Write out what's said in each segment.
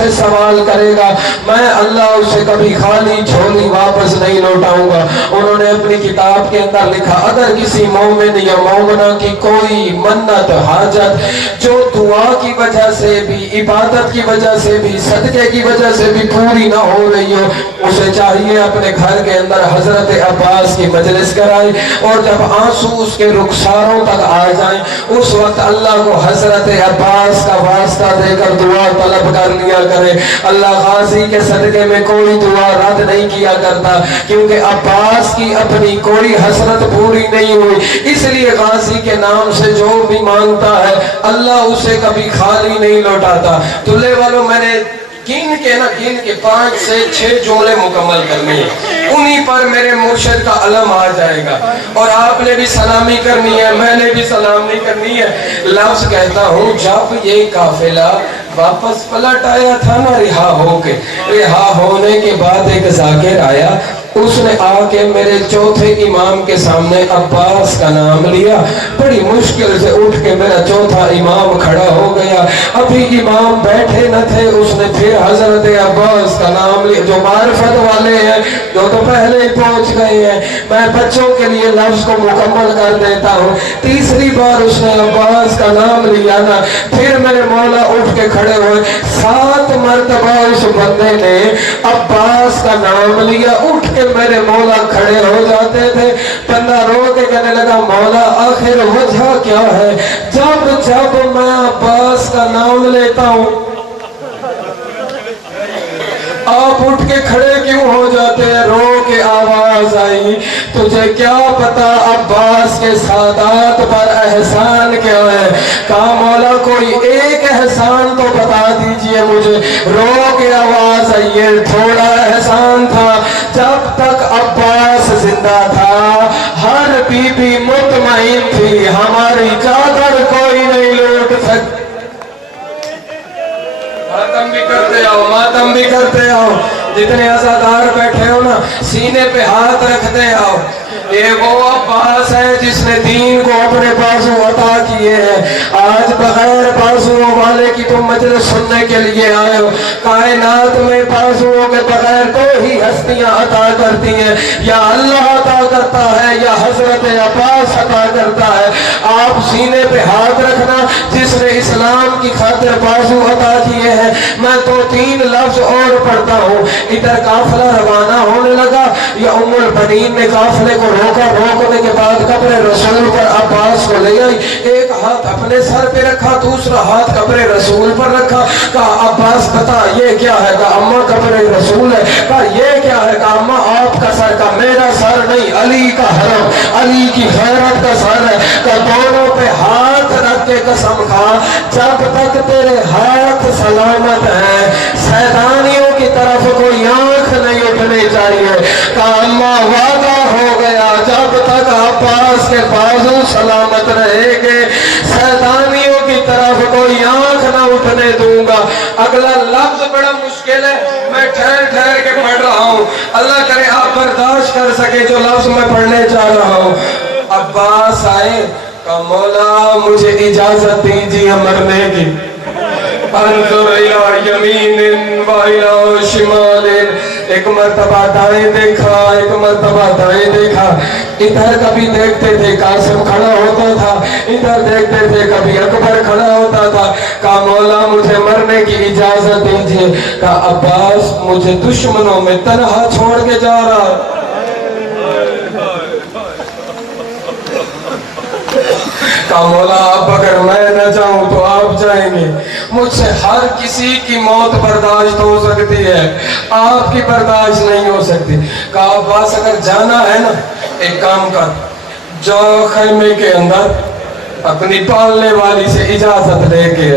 سے سوال کرے گا میں اللہ اسے کبھی خالی جھولی واپس نہیں لوٹاؤں گا۔ انہوں نے اپنی کتاب کے اندر لکھا اگر کسی مومن یا مومنہ کی کوئی منت حاجت جو دعا کی وجہ سے بھی، عبادت کی وجہ سے بھی، صدقے کی وجہ سے بھی پوری نہ ہو رہی ہو، اسے چاہیے اپنے گھر کے اندر حضرت عباس کی مجلس کرائے، اور جب آنسو اس کے رخساروں تک آ جائیں اس وقت اللہ کو حضرت عباس کا واسطہ دے کر دعا طلب کر لیا کرے۔ اللہ غازی کے صدقے میں کوئی دعا رد نہیں کیا کرتا، کیونکہ عباس کی اپنی کوئی حسرت پوری نہیں ہوئی، اس لیے غازی کے نام سے جو بھی مانگتا ہے اللہ اسے کبھی خالی نہیں لوٹاتا۔ دلہے والوں میں نے گن کے 5 سے 6 جملے مکمل کرنے ہیں، انہی پر میرے مرشد کا علم آ جائے گا، اور آپ نے بھی سلامی کرنی ہے، میں نے بھی سلامی کرنی ہے۔ لفظ کہتا ہوں جب یہ قافلہ واپس پلٹ آیا تھا نا رہا ہو کے، رہا ہونے کے بعد ایک ذاکر آیا، اس نے آ کے میرے چوتھے امام کے سامنے عباس کا نام لیا، بڑی مشکل سے اٹھ کے میرا چوتھا امام کھڑا ہو گیا، ابھی امام بیٹھے نہ تھے اس نے پھر حضرت عباس کا نام لیا۔ جو معرفت والے ہیں جو تو پہلے ہی پہنچ گئے ہیں، میں بچوں کے لیے لفظ کو مکمل کر دیتا ہوں، تیسری بار اس نے عباس کا نام لیا نا، پھر میرے مولا اٹھ کے کھڑے ہوئے، 7 مرتبہ اس بندے نے عباس کا نام لیا، اٹھ کے میرے مولا کھڑے ہو جاتے تھے۔ بندہ رو کے کہنے لگا مولا آخر وجہ کیا ہے؟ جب میں عباس کا نام لیتا ہوں آپ اٹھ کے کھڑے کیوں ہو جاتے ہیں؟ رو کے آواز آئی تجھے کیا پتا عباس کے سادات پر احسان کیا ہے؟ کہا مولا کوئی ایک احسان تو بتا دیجئے مجھے۔ رو کے آواز آئی یہ تھوڑا احسان تھا، جب تک عباس زندہ تھا ہر بی بی مطمئن تھی ہماری چادر کوئی نہیں لوٹ سکتی۔ ماتم بھی کرتے آؤ، جتنے عزادار بیٹھے ہو نا سینے پہ ہاتھ رکھتے آؤ۔ یہ وہ عباس ہے جس نے دین کو اپنے بازو عطا کیے ہیں، آج بغیر بازوؤں والے کی تم مجلس سننے کے لیے آئے ہو۔ کائنات میں بازوؤں کے بغیر دو ہی ہستیاں عطا کرتی ہیں، یا اللہ عطا کرتا ہے یا حضرت عباس عطا کرتا ہے۔ آپ سینے پہ ہاتھ رکھنا جس نے اسلام کی خاطر بازو عطا کیے ہیں۔ میں 2-3 لفظ اور پڑھتا ہوں۔ ادھر قافلہ روانہ ہونے لگا، یا ام البنین نے قافلے کو روکا، روکنے کے بعد قبر رسول پر عباس کو لے آئی، ایک ہاتھ اپنے سر پہ رکھا، دوسرا ہاتھ قبر رسول پر رکھا۔ کہا عباس بتا یہ کیا ہے؟ کہا اماں قبر رسول ہے۔ کہا یہ کیا ہے؟ کہا اماں آپ کا سر۔ کہا میرا سر نہیں، علی کا حرم، علی کی غیرت کا سر ہے۔ کہا دونوں پہ ہاتھ رکھ کے قسم کھا جب تک تیرے ہاتھ سلامت ہیں سیدانیوں کی طرف کوئی آنکھ نہیں اٹھنی چاہیے۔ کہا اماں وعدہ ہو گیا جب تک عباس کے بازو سلامت رہے گے سیدانیوں کی طرف کوئی آنکھ نہ اٹھنے دوں گا۔ اگلا لفظ بڑا مشکل ہے، میں ٹھہر کے پڑھ رہا ہوں، اللہ کرے آپ برداشت کر سکے جو لفظ میں پڑھنے چاہ رہا ہوں۔ عباس آئے، کہا مولا مجھے اجازت دیجیے مرنے کی۔ انظر الی یمین و الی شمال، ایک مرتبہ دائیں دیکھا، ایک مرتبہ دائیں دیکھا، ادھر کبھی دیکھتے تھے قاسم کھڑا ہوتا تھا، ادھر دیکھتے تھے کبھی اکبر کھڑا ہوتا تھا۔ کہا مولا مجھے مرنے کی اجازت دیجیے۔ کہا عباس مجھے دشمنوں میں تنہا چھوڑ کے جا رہا۔ کہا مولا اب اگر میں نہ جاؤں تو آپ جائیں گے، مجھ سے ہر کسی کی موت برداشت ہو سکتی ہے، آپ کی برداشت نہیں ہو سکتی۔ کہا عباس اگر جانا ہے نا ایک کام کر، جاؤ خیمے کے اندر اپنی پالنے والی سے اجازت لے کے۔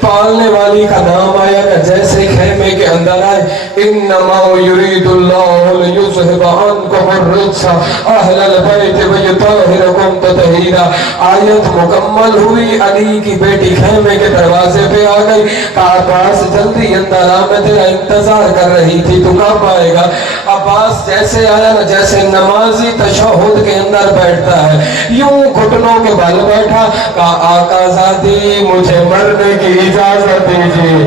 پالنے والی کا نام آیا کہ جیسے خیمے کے اندر آئے انما یرید اللہ لیذھب عنکم الرجس اہل البیت ویطہرکم تطہیرا۔ آیت مکمل ہوئی، علی کی بیٹی خیمے کے دروازے پہ آ گئی، کہا عباس جلدی اندر آ، میں تیرا انتظار کر رہی تھی، تو کب آئے گا؟ عباس جیسے آیا نا جیسے نمازی تشہد کے اندر بیٹھتا ہے یوں گھٹنوں کے بل بیٹھا۔ کہا آقا ذاتی مجھے مرنے کی اجازت دیجیے۔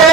2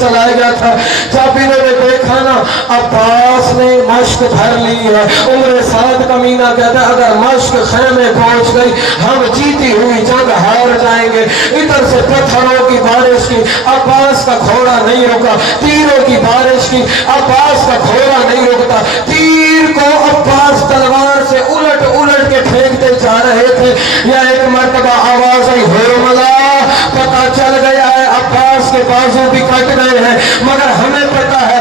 چلا گیا تھا. جب انہوں نے دیکھا نا عباس نے مشق بھر لی ہے. عمر سعد کمینہ کہتا ہے اگر مشق خیمے پہنچ گئی ہم جیتی ہوئی جنگ ہار جائیں گے. ادھر سے پتھروں کی بارش کی, عباس کا گھوڑا نہیں رکا. تیروں کی بارش کی, عباس کا گھوڑا نہیں رکتا. تیر کو عباس تلوار سے الٹ الٹ کے پھینکتے جا رہے تھے. یا ایک مرتبہ آواز آئی ہرملا, پتا چل گیا ہے عباس کے بازو بھی کٹ گئے ہیں, مگر ہمیں پتا ہے